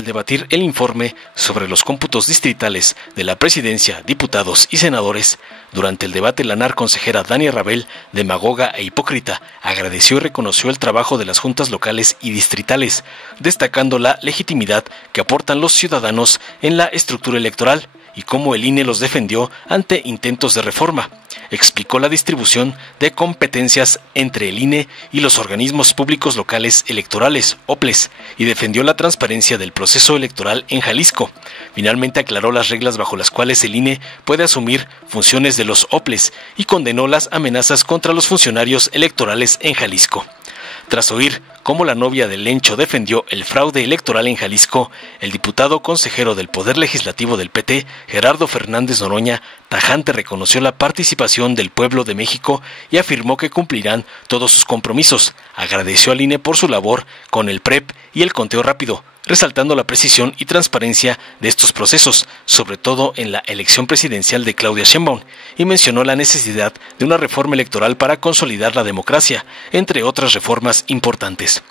al debatir el informe sobre los cómputos distritales de la presidencia, diputados y senadores. Durante el debate, la NAR consejera Dania Rabel, demagoga e hipócrita, agradeció y reconoció el trabajo de las juntas locales y distritales, destacando la legitimidad que aportan los ciudadanos en la estructura electoral y cómo el INE los defendió ante intentos de reforma. Explicó la distribución de competencias entre el INE y los organismos públicos locales electorales, OPLES, y defendió la transparencia del proceso electoral en Jalisco. Finalmente aclaró las reglas bajo las cuales el INE puede asumir funciones de los OPLES y condenó las amenazas contra los funcionarios electorales en Jalisco. Tras oír cómo la novia de Lencho defendió el fraude electoral en Jalisco, el diputado consejero del Poder Legislativo del PT, Gerardo Fernández Noroña, tajante reconoció la participación del pueblo de México y afirmó que cumplirán todos sus compromisos. Agradeció al INE por su labor con el PREP y el conteo rápido, resaltando la precisión y transparencia de estos procesos, sobre todo en la elección presidencial de Claudia Sheinbaum, y mencionó la necesidad de una reforma electoral para consolidar la democracia, entre otras reformas importantes.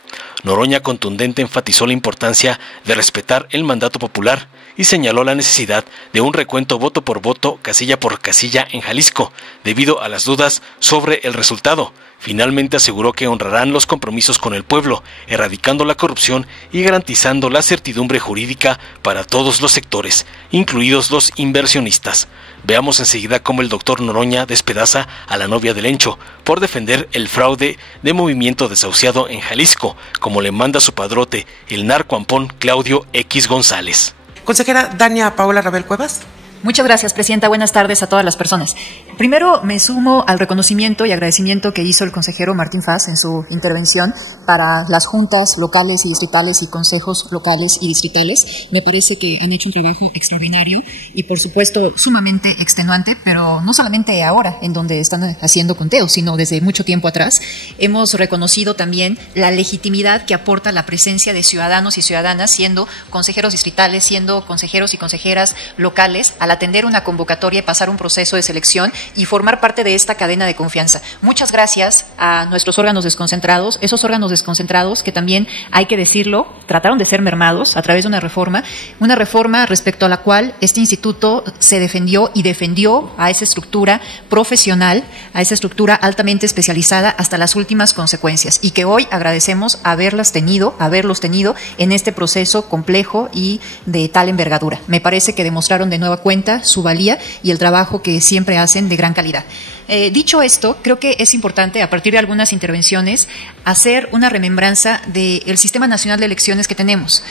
Noroña contundente enfatizó la importancia de respetar el mandato popular y señaló la necesidad de un recuento voto por voto, casilla por casilla en Jalisco, debido a las dudas sobre el resultado. Finalmente aseguró que honrarán los compromisos con el pueblo, erradicando la corrupción y garantizando la certidumbre jurídica para todos los sectores, incluidos los inversionistas. Veamos enseguida cómo el doctor Noroña despedaza a la novia de Lencho por defender el fraude de Movimiento Desahuciado en Jalisco, como le manda su padrote, el narcoampón Claudio X González. Consejera Dania Paola Rabel Cuevas. Muchas gracias, Presidenta. Buenas tardes a todas las personas. Primero, me sumo al reconocimiento y agradecimiento que hizo el consejero Martín Faz en su intervención para las juntas locales y distritales y consejos locales y distritales. Me parece que han hecho un trabajo extraordinario y, por supuesto, sumamente extenuante, pero no solamente ahora, en donde están haciendo conteos, sino desde mucho tiempo atrás. Hemos reconocido también la legitimidad que aporta la presencia de ciudadanos y ciudadanas, siendo consejeros distritales, siendo consejeros y consejeras locales, al atender una convocatoria y pasar un proceso de selección y formar parte de esta cadena de confianza. Muchas gracias a nuestros órganos desconcentrados, esos órganos desconcentrados que también, hay que decirlo, trataron de ser mermados a través de una reforma respecto a la cual este instituto se defendió y defendió a esa estructura profesional, a esa estructura altamente especializada hasta las últimas consecuencias, y que hoy agradecemos haberlos tenido en este proceso complejo y de tal envergadura. Me parece que demostraron de nueva cuenta su valía y el trabajo que siempre hacen de gran calidad. Dicho esto, creo que es importante, a partir de algunas intervenciones, hacer una remembranza del Sistema Nacional de Elecciones que tenemos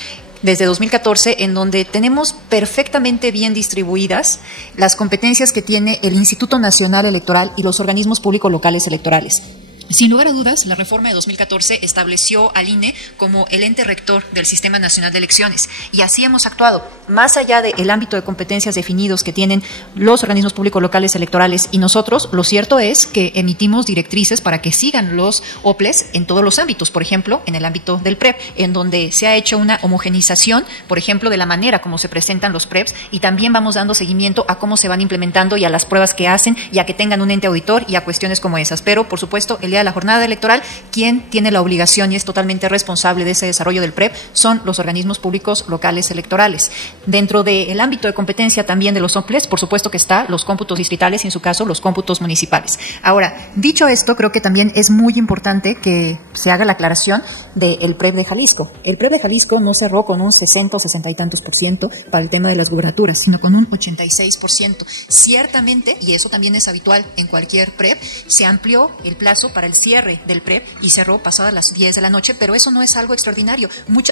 desde 2014, en donde tenemos perfectamente bien distribuidas las competencias que tiene el Instituto Nacional Electoral y los organismos públicos locales electorales. Sin lugar a dudas, la reforma de 2014 estableció al INE como el ente rector del Sistema Nacional de Elecciones, y así hemos actuado, más allá del ámbito de competencias definidos que tienen los organismos públicos locales electorales y nosotros. Lo cierto es que emitimos directrices para que sigan los OPLES en todos los ámbitos, por ejemplo, en el ámbito del PREP, en donde se ha hecho una homogenización, por ejemplo, de la manera como se presentan los PREPs, y también vamos dando seguimiento a cómo se van implementando y a las pruebas que hacen, y a que tengan un ente auditor y a cuestiones como esas. Pero, por supuesto, el día de la jornada electoral, quien tiene la obligación y es totalmente responsable de ese desarrollo del PREP son los organismos públicos locales electorales. Dentro del ámbito de competencia también de los OPLES, por supuesto que está los cómputos distritales y, en su caso, los cómputos municipales. Ahora, dicho esto, creo que también es muy importante que se haga la aclaración del PREP de Jalisco. El PREP de Jalisco no cerró con un 60 o 60 y tantos % para el tema de las gubernaturas, sino con un 86%. Ciertamente, y eso también es habitual en cualquier PREP, se amplió el plazo para el cierre del PREP y cerró pasadas las 10 de la noche, pero eso no es algo extraordinario.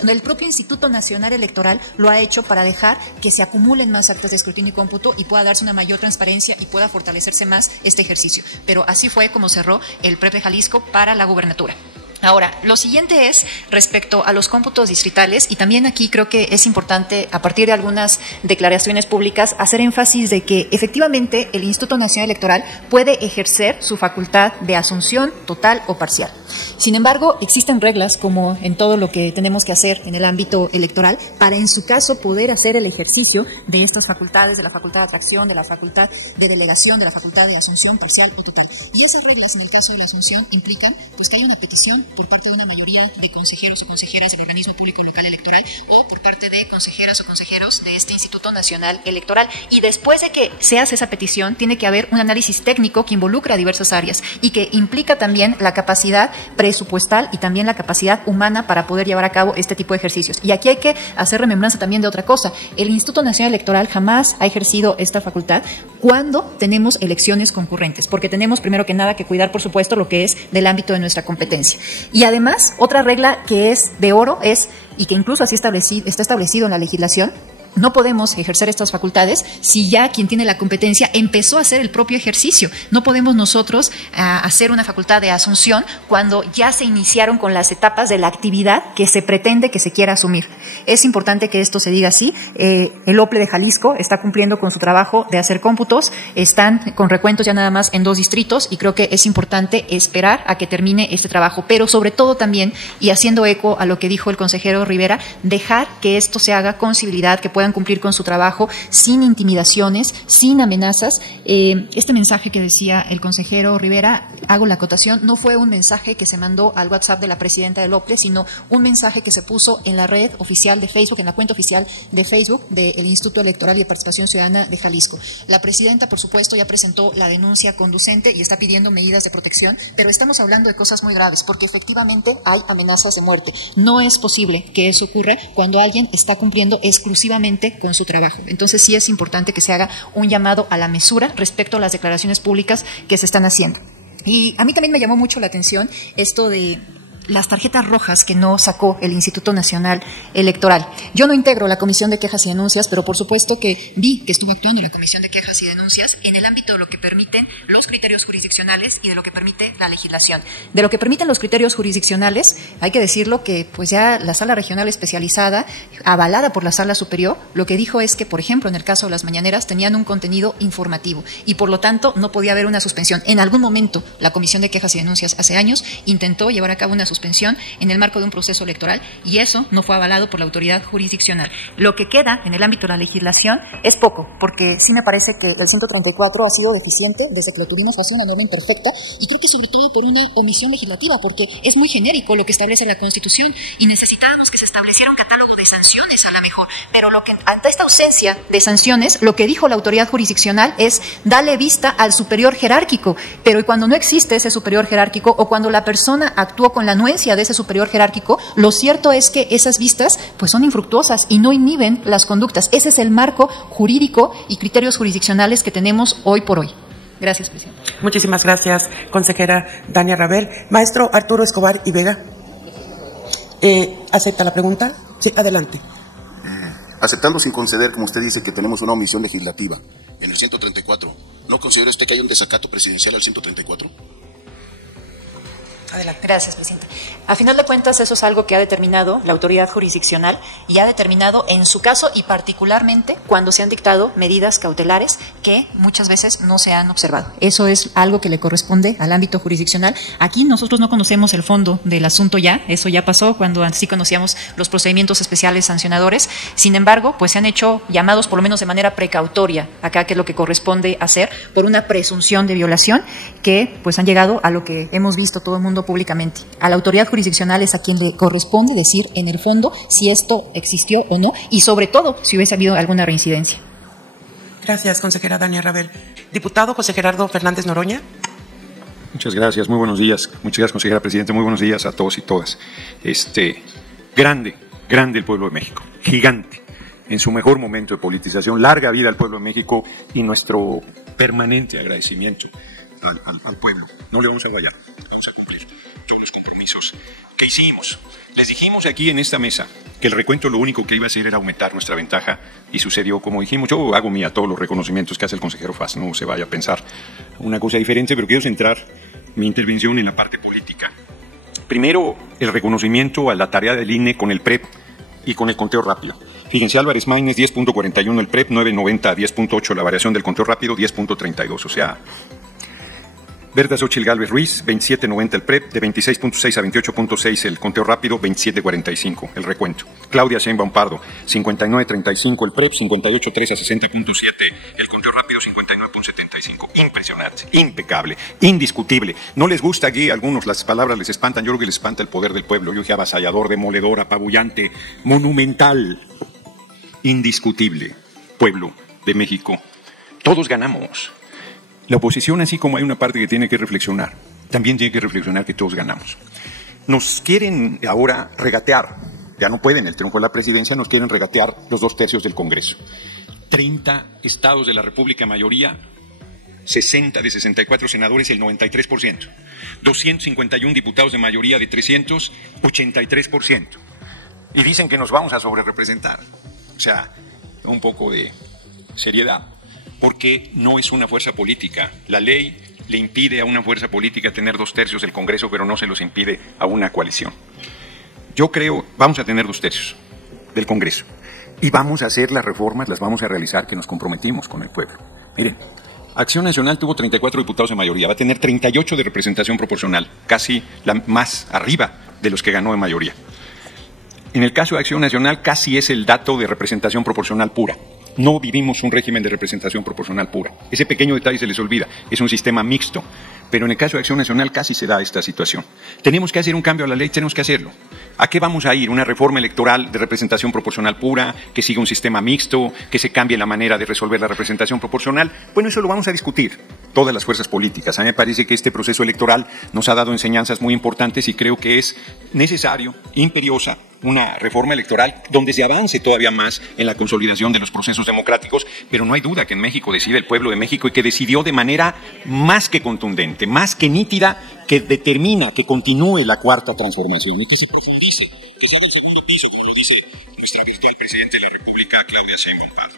El propio Instituto Nacional Electoral lo ha hecho para dejar que se acumulen más actas de escrutinio y cómputo y pueda darse una mayor transparencia y pueda fortalecerse más este ejercicio. Pero así fue como cerró el PREP de Jalisco para la gubernatura. Ahora, lo siguiente es respecto a los cómputos distritales, y también aquí creo que es importante, a partir de algunas declaraciones públicas, hacer énfasis de que efectivamente el Instituto Nacional Electoral puede ejercer su facultad de asunción total o parcial. Sin embargo, existen reglas, como en todo lo que tenemos que hacer en el ámbito electoral, para en su caso poder hacer el ejercicio de estas facultades, de la facultad de atracción, de la facultad de delegación, de la facultad de asunción parcial o total. Y esas reglas, en el caso de la asunción, implican pues, que hay una petición por parte de una mayoría de consejeros o consejeras del organismo público local electoral o por parte de consejeras o consejeros de este Instituto Nacional Electoral. Y después de que se hace esa petición, tiene que haber un análisis técnico que involucra a diversas áreas y que implica también la capacidad presupuestal y también la capacidad humana para poder llevar a cabo este tipo de ejercicios. Y aquí hay que hacer remembranza también de otra cosa. El Instituto Nacional Electoral jamás ha ejercido esta facultad cuando tenemos elecciones concurrentes, porque tenemos primero que nada que cuidar, por supuesto, lo que es del ámbito de nuestra competencia. Y además, otra regla que es de oro es, y que incluso así está establecido en la legislación, no podemos ejercer estas facultades si ya quien tiene la competencia empezó a hacer el propio ejercicio. No podemos nosotros hacer una facultad de asunción cuando ya se iniciaron con las etapas de la actividad que se pretende que se quiera asumir. Es importante que esto se diga así. El OPLE de Jalisco está cumpliendo con su trabajo de hacer cómputos, están con recuentos ya nada más en 2 distritos y creo que es importante esperar a que termine este trabajo, pero sobre todo también, y haciendo eco a lo que dijo el consejero Rivera, dejar que esto se haga con civilidad, que puedan cumplir con su trabajo sin intimidaciones, sin amenazas. Este mensaje que decía el consejero Rivera, hago la acotación, no fue un mensaje que se mandó al WhatsApp de la presidenta del OPLE, sino un mensaje que se puso en la red oficial de Facebook, en la cuenta oficial de Facebook del Instituto Electoral y de Participación Ciudadana de Jalisco. La presidenta, por supuesto, ya presentó la denuncia conducente y está pidiendo medidas de protección, pero estamos hablando de cosas muy graves, porque efectivamente hay amenazas de muerte. No es posible que eso ocurra cuando alguien está cumpliendo exclusivamente con su trabajo. Entonces sí es importante que se haga un llamado a la mesura respecto a las declaraciones públicas que se están haciendo. Y a mí también me llamó mucho la atención esto de las tarjetas rojas que no sacó el Instituto Nacional Electoral. Yo no integro la Comisión de Quejas y Denuncias, pero por supuesto que vi que estuvo actuando la Comisión de Quejas y Denuncias en el ámbito de lo que permiten los criterios jurisdiccionales y de lo que permite la legislación. De lo que permiten los criterios jurisdiccionales, hay que decirlo que pues ya la Sala Regional Especializada, avalada por la Sala Superior, lo que dijo es que, por ejemplo, en el caso de las mañaneras, tenían un contenido informativo y por lo tanto no podía haber una suspensión. En algún momento la Comisión de Quejas y Denuncias hace años intentó llevar a cabo una suspensión en el marco de un proceso electoral y eso no fue avalado por la autoridad jurisdiccional. Lo que queda en el ámbito de la legislación es poco, porque sí me parece que el 134 ha sido deficiente desde que le pedimos hacer una norma imperfecta y creo que sobre todo por una omisión legislativa, porque es muy genérico lo que establece la Constitución y necesitábamos que se estableciera un catálogo de sanciones a la mejor, pero ante esta ausencia de sanciones, lo que dijo la autoridad jurisdiccional es dale vista al superior jerárquico, pero cuando no existe ese superior jerárquico o cuando la persona actuó con la anuencia de ese superior jerárquico, lo cierto es que esas vistas pues son infructuosas y no inhiben las conductas. Ese es el marco jurídico y criterios jurisdiccionales que tenemos hoy por hoy. Gracias, presidente. Muchísimas gracias, consejera Dania Rabel. Maestro Arturo Escobar y Vega, ¿acepta la pregunta? Sí, adelante. Aceptando sin conceder, como usted dice, que tenemos una omisión legislativa en el 134, ¿no considera usted que hay un desacato presidencial al 134? Adelante. Gracias, presidente. A final de cuentas, eso es algo que ha determinado la autoridad jurisdiccional y ha determinado en su caso y particularmente cuando se han dictado medidas cautelares que muchas veces no se han observado. Eso es algo que le corresponde al ámbito jurisdiccional. Aquí nosotros no conocemos el fondo del asunto ya, eso ya pasó cuando antes sí conocíamos los procedimientos especiales sancionadores. Sin embargo, pues se han hecho llamados por lo menos de manera precautoria acá, que es lo que corresponde hacer por una presunción de violación que pues han llegado a lo que hemos visto todo el mundo públicamente. A la autoridad jurisdiccional es a quien le corresponde decir en el fondo si esto existió o no y sobre todo si hubiese habido alguna reincidencia. Gracias, consejera Dania Rabel. Diputado José Gerardo Fernández Noroña. Muchas gracias, muy buenos días. Muchas gracias, consejera presidente. Muy buenos días a todos y todas. Grande el pueblo de México, gigante, en su mejor momento de politización. Larga vida al pueblo de México y nuestro permanente agradecimiento al pueblo. No le vamos a fallar, vamos a cumplir todos los compromisos que hicimos. Les dijimos aquí en esta mesa que el recuento lo único que iba a hacer era aumentar nuestra ventaja y sucedió como dijimos. Yo hago mía todos los reconocimientos que hace el consejero Faz, no se vaya a pensar una cosa diferente, pero quiero centrar mi intervención en la parte política. Primero, el reconocimiento a la tarea del INE con el PREP y con el conteo rápido. Fíjense, Álvarez Maínez 10.41 el PREP, 9.90 a 10.8 la variación del conteo rápido, 10.32, o sea, Berta Xochitl Gálvez Ruiz, 27.90 el PREP, de 26.6 a 28.6 el conteo rápido, 27.45 el recuento. Claudia Sheinbaum Pardo, 59.35 el PREP, 58.3 a 60.7 el conteo rápido, 59.75. Impresionante, impecable, indiscutible. No les gusta aquí, a algunos las palabras les espantan, yo creo que les espanta el poder del pueblo. Yo dije avasallador, demoledor, apabullante, monumental, indiscutible. Pueblo de México, todos ganamos. La oposición, así como hay una parte que tiene que reflexionar, también tiene que reflexionar que todos ganamos. Nos quieren ahora regatear, ya no pueden, el triunfo de la presidencia, nos quieren regatear los 2/3 del Congreso. 30 estados de la República, mayoría, 60 de 64 senadores, el 93%. 251 diputados de mayoría de 300, 83%. Y dicen que nos vamos a sobrerepresentar. O sea, un poco de seriedad. Porque no es una fuerza política. La ley le impide a una fuerza política tener 2/3 del Congreso, pero no se los impide a una coalición. Yo creo, vamos a tener 2/3 del Congreso. Y vamos a hacer las reformas, las vamos a realizar que nos comprometimos con el pueblo. Miren, Acción Nacional tuvo 34 diputados de mayoría, va a tener 38 de representación proporcional, casi la más arriba de los que ganó en mayoría. En el caso de Acción Nacional casi es el dato de representación proporcional pura. No vivimos un régimen de representación proporcional pura. Ese pequeño detalle se les olvida. Es un sistema mixto. Pero en el caso de Acción Nacional casi se da esta situación. Tenemos que hacer un cambio a la ley, tenemos que hacerlo. ¿A qué vamos a ir? ¿Una reforma electoral de representación proporcional pura? ¿Que siga un sistema mixto? ¿Que se cambie la manera de resolver la representación proporcional? Bueno, eso lo vamos a discutir todas las fuerzas políticas. A mí me parece que este proceso electoral nos ha dado enseñanzas muy importantes y creo que es necesario, imperiosa, una reforma electoral donde se avance todavía más en la consolidación de los procesos democráticos, pero no hay duda que en México decide el pueblo de México y que decidió de manera más que contundente, más que nítida, que determina que continúe la cuarta transformación y que se profundice, que sea en el segundo piso, como lo dice nuestra virtual presidenta de la República, Claudia Sheinbaum Pardo.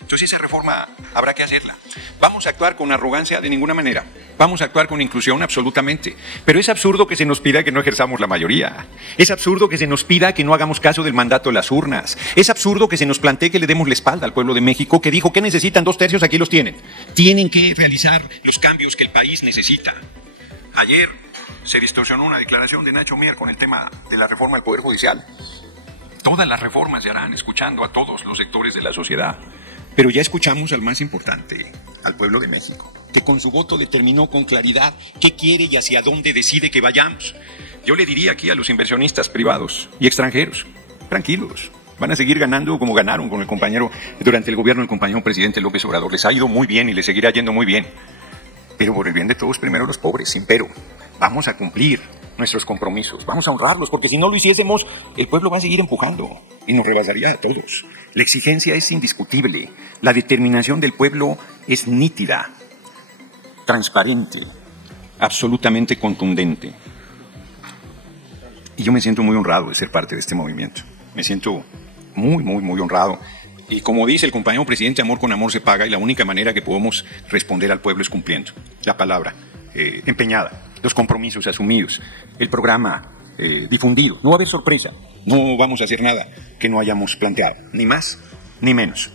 Entonces esa reforma habrá que hacerla. ¿Vamos a actuar con arrogancia? De ninguna manera. Vamos a actuar con inclusión absolutamente. Pero es absurdo que se nos pida que no ejerzamos la mayoría. Es absurdo que se nos pida que no hagamos caso del mandato de las urnas. Es absurdo que se nos plantee que le demos la espalda al pueblo de México que dijo que necesitan 2/3, aquí los tienen. Tienen que realizar los cambios que el país necesita. Ayer se distorsionó una declaración de Nacho Mier con el tema de la reforma del Poder Judicial. Todas las reformas se harán escuchando a todos los sectores de la sociedad. Pero ya escuchamos al más importante, al pueblo de México, que con su voto determinó con claridad qué quiere y hacia dónde decide que vayamos. Yo le diría aquí a los inversionistas privados y extranjeros, tranquilos, van a seguir ganando como ganaron con el compañero, durante el gobierno del compañero presidente López Obrador. Les ha ido muy bien y les seguirá yendo muy bien. Pero por el bien de todos, primero los pobres, sin pero. Vamos a cumplir nuestros compromisos, vamos a honrarlos, porque si no lo hiciésemos, el pueblo va a seguir empujando y nos rebasaría a todos. La exigencia es indiscutible, la determinación del pueblo es nítida, transparente, absolutamente contundente. Y yo me siento muy honrado de ser parte de este movimiento, me siento muy honrado. Y como dice el compañero presidente, amor con amor se paga, y la única manera que podemos responder al pueblo es cumpliendo la palabra empeñada, los compromisos asumidos, el programa difundido. No va a haber sorpresa, no vamos a hacer nada que no hayamos planteado, ni más ni menos,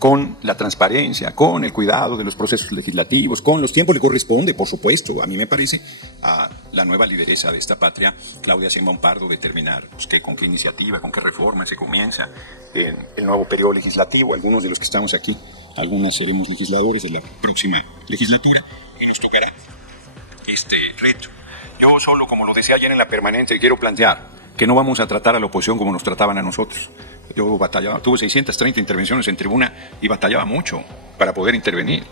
con la transparencia, con el cuidado de los procesos legislativos, con los tiempos le corresponde, por supuesto. A mí me parece a la nueva lideresa de esta patria, Claudia Sheinbaum Pardo, determinar pues, con qué iniciativa, con qué reforma se comienza en el nuevo periodo legislativo. Algunos de los que estamos aquí, algunos seremos legisladores de la próxima legislatura y nos tocará este reto. Yo solo, como lo decía ayer en la permanente, quiero plantear que no vamos a tratar a la oposición como nos trataban a nosotros. Yo batallaba, tuve 630 intervenciones en tribuna y batallaba mucho para poder intervenir.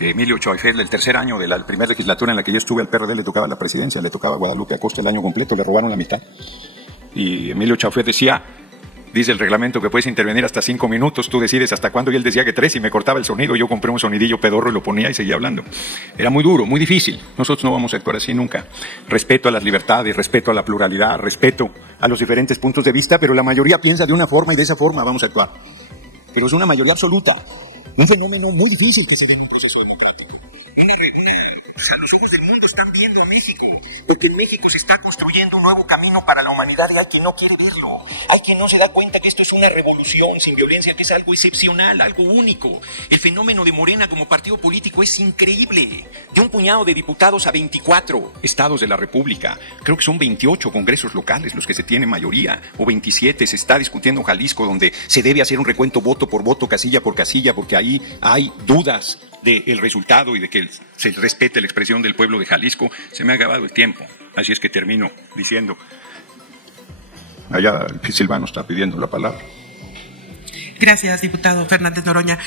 Emilio Choifer, del tercer año de la primera legislatura en la que yo estuve, al PRD le tocaba la presidencia, le tocaba a Guadalupe Acosta el año completo, le robaron la mitad. Y Emilio Choifer decía, dice el reglamento que puedes intervenir hasta 5 minutos, tú decides hasta cuándo, y él decía que 3 y me cortaba el sonido, yo compré un sonidillo pedorro y lo ponía y seguía hablando. Era muy duro, muy difícil. Nosotros no vamos a actuar así nunca. Respeto a las libertades, respeto a la pluralidad, respeto a los diferentes puntos de vista, pero la mayoría piensa de una forma y de esa forma vamos a actuar. Pero es una mayoría absoluta. Un fenómeno muy difícil que se dé en un proceso democrático. Una O sea, los ojos del mundo están viendo a México, porque en México se está construyendo un nuevo camino para la humanidad y hay quien no quiere verlo. Hay quien no se da cuenta que esto es una revolución sin violencia, que es algo excepcional, algo único. El fenómeno de Morena como partido político es increíble. De un puñado de diputados a 24 estados de la República. Creo que son 28 congresos locales los que se tiene mayoría, o 27. Se está discutiendo en Jalisco, donde se debe hacer un recuento voto por voto, casilla por casilla, porque ahí hay dudas del resultado y de que se respete la expresión del pueblo de Jalisco. Se me ha acabado el tiempo, así es que termino diciendo. Allá el Silvano está pidiendo la palabra. Gracias, diputado Fernández Noroña.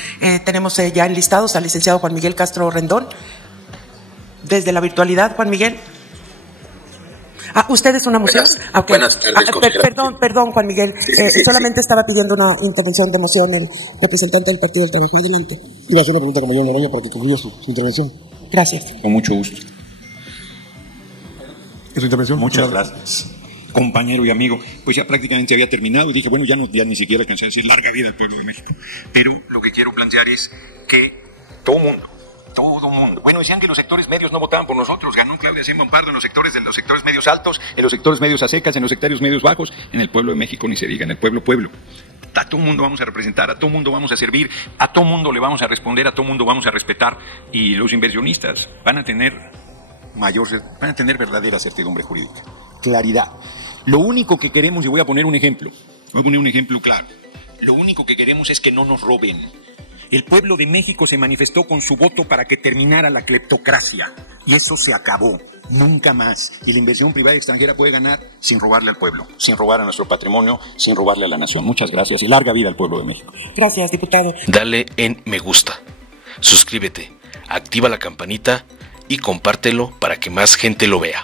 Tenemos ya enlistados al licenciado Juan Miguel Castro Rendón. Desde la virtualidad, Juan Miguel. ¿Usted es una moción? Okay. Buenas tardes, perdón, Juan Miguel. Solamente estaba pidiendo una intervención de moción el representante del Partido del Trabajo. Iba a hacer una pregunta con Miguel Noroña para que concluya su intervención. Gracias. Con mucho gusto. ¿Es su intervención? Muchas gracias, compañero y amigo. Pues ya prácticamente había terminado y dije, bueno, ya ni siquiera alcancé a decir larga vida al pueblo de México. Pero lo que quiero plantear es que todo mundo, bueno, decían que los sectores medios no votaban por nosotros, ganó Claudia Sheinbaum Pardo en los sectores medios altos, en los sectores medios a secas, en los sectores medios bajos, en el pueblo de México ni se diga, en el pueblo. A todo mundo vamos a representar, a todo mundo vamos a servir, a todo mundo le vamos a responder, a todo mundo vamos a respetar, y los inversionistas van a tener verdadera certidumbre jurídica, claridad. Lo único que queremos, y voy a poner un ejemplo claro, lo único que queremos es que no nos roben. El pueblo de México se manifestó con su voto para que terminara la cleptocracia, y eso se acabó, nunca más. Y la inversión privada extranjera puede ganar sin robarle al pueblo, sin robar a nuestro patrimonio, sin robarle a la nación. Muchas gracias y larga vida al pueblo de México. Gracias, diputado. Dale en me gusta, suscríbete, activa la campanita y compártelo para que más gente lo vea.